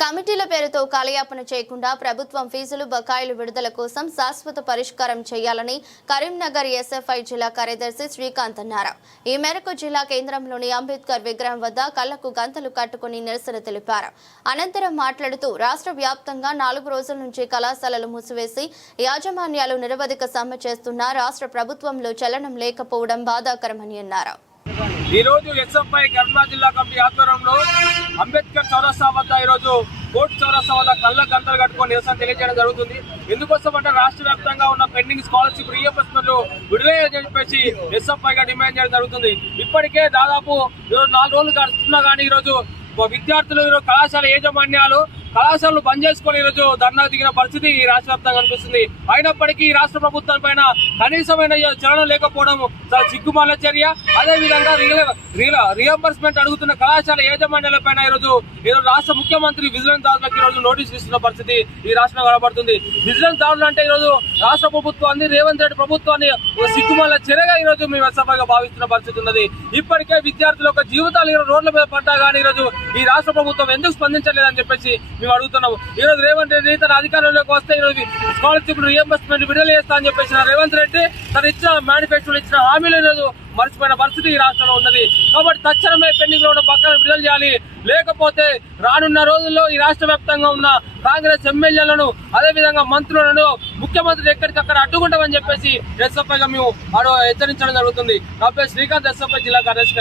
కమిటీల పేరుతో కాలయాపన చేయకుండా ప్రభుత్వం ఫీజులు బకాయిలు విడుదల కోసం శాశ్వత పరిష్కారం చేయాలని కరీంనగర్ ఎస్ఎఫ్ఐ జిల్లా కార్యదర్శి శ్రీకాంత్ అన్నారు. ఈ మేరకు జిల్లా కేంద్రంలోని అంబేద్కర్ విగ్రహం వద్ద కళ్లకు గంతలు కట్టుకుని నిరసన తెలిపారు. అనంతరం మాట్లాడుతూ రాష్ట్ర వ్యాప్తంగా 4 రోజుల నుంచి కళాశాలలు మూసివేసి యాజమాన్యాలు నిరవధిక సమ్మె చేస్తున్నా రాష్ట్ర ప్రభుత్వంలో చలనం లేకపోవడం బాధాకరమని అన్నారు. ఈ రోజు ఎస్ఎఫ్ఐ కరీంనగర్ జిల్లా కమిటీ ఆధ్వర్యంలో అంబేద్కర్ చౌరస్తా వద్ద ఈ రోజు కోర్టు చౌరస్తా వద్ద కళ్ళ గంటలు కట్టుకొని నిరసన తెలియజేయడం జరుగుతుంది. ఎందుకోసం అంటే రాష్ట్ర వ్యాప్తంగా ఉన్న పెండింగ్ స్కాలర్షిప్ రీఎంబర్స్మెంట్ విడుదల చెప్పేసి ఎస్ఎఫ్ఐగా డిమాండ్ చేయడం జరుగుతుంది. ఇప్పటికే దాదాపు 4 రోజులు గడుస్తున్నా కానీ ఈరోజు విద్యార్థులు కళాశాల యాజమాన్యాలు కళాశాలలు బంద్ చేసుకుని ఈరోజు ధర్నా దిగిన పరిస్థితి ఈ రాష్ట్ర వ్యాప్తంగా కనిపిస్తుంది. అయినప్పటికీ ఈ రాష్ట్ర ప్రభుత్వం పైన కనీసమైన చలనం లేకపోవడం చాలా సిగ్గుమాల చర్య. అదేవిధంగా రీఎంబర్స్మెంట్ అడుగుతున్న కళాశాల యాజమాన్యాల పైన ఈరోజు రాష్ట్ర ముఖ్యమంత్రి విజిలెన్స్ దాడులకు ఈరోజు నోటీసులు ఇస్తున్న పరిస్థితి ఈ రాష్ట్రంలో కనబడుతుంది. విజిలెన్స్ దాడులు అంటే ఈరోజు రాష్ట్ర ప్రభుత్వాన్ని రేవంత్ రెడ్డి ప్రభుత్వాన్ని సిగ్గుమాల చర్యగా ఈరోజు మేము ఎస్ఎఫ్ఐగా భావిస్తున్న పరిస్థితి ఉన్నది. ఇప్పటికే విద్యార్థుల యొక్క జీవితాలు రోడ్ల మీద పడ్డా కానీ ఈరోజు ఈ రాష్ట్ర ప్రభుత్వం ఎందుకు స్పందించలేదని చెప్పేసి మేము అడుగుతున్నాము. ఈరోజు రేవంత్ రెడ్డి తన అధికారంలోకి వస్తే ఈరోజు స్కాలర్షిప్ రీఎంబర్స్మెంట్ విడుదల చేస్తా అని చెప్పేసి రేవంత్ రెడ్డి తను ఇచ్చిన మేనిఫెస్టోలో ఇచ్చిన హామీలు ఈరోజు మర్చిపోయిన పరిస్థితి ఈ రాష్ట్రంలో ఉన్నది. కాబట్టి తక్షణమే పెండింగ్ లో ఉన్న పక్కన విడుదల చేయాలి. లేకపోతే రానున్న రోజుల్లో ఈ రాష్ట్ర వ్యాప్తంగా ఉన్న కాంగ్రెస్ ఎమ్మెల్యేలను అదేవిధంగా మంత్రులను ముఖ్యమంత్రి ఎక్కడికక్కడ అడ్డుకుంటామని చెప్పేసి ఎస్ఎఫ్ఐగా మేము హెచ్చరించడం జరుగుతుంది. నా పేరు శ్రీకాంత్, ఎస్ఎఫ్ఐ జిల్లా కార్యదర్శి.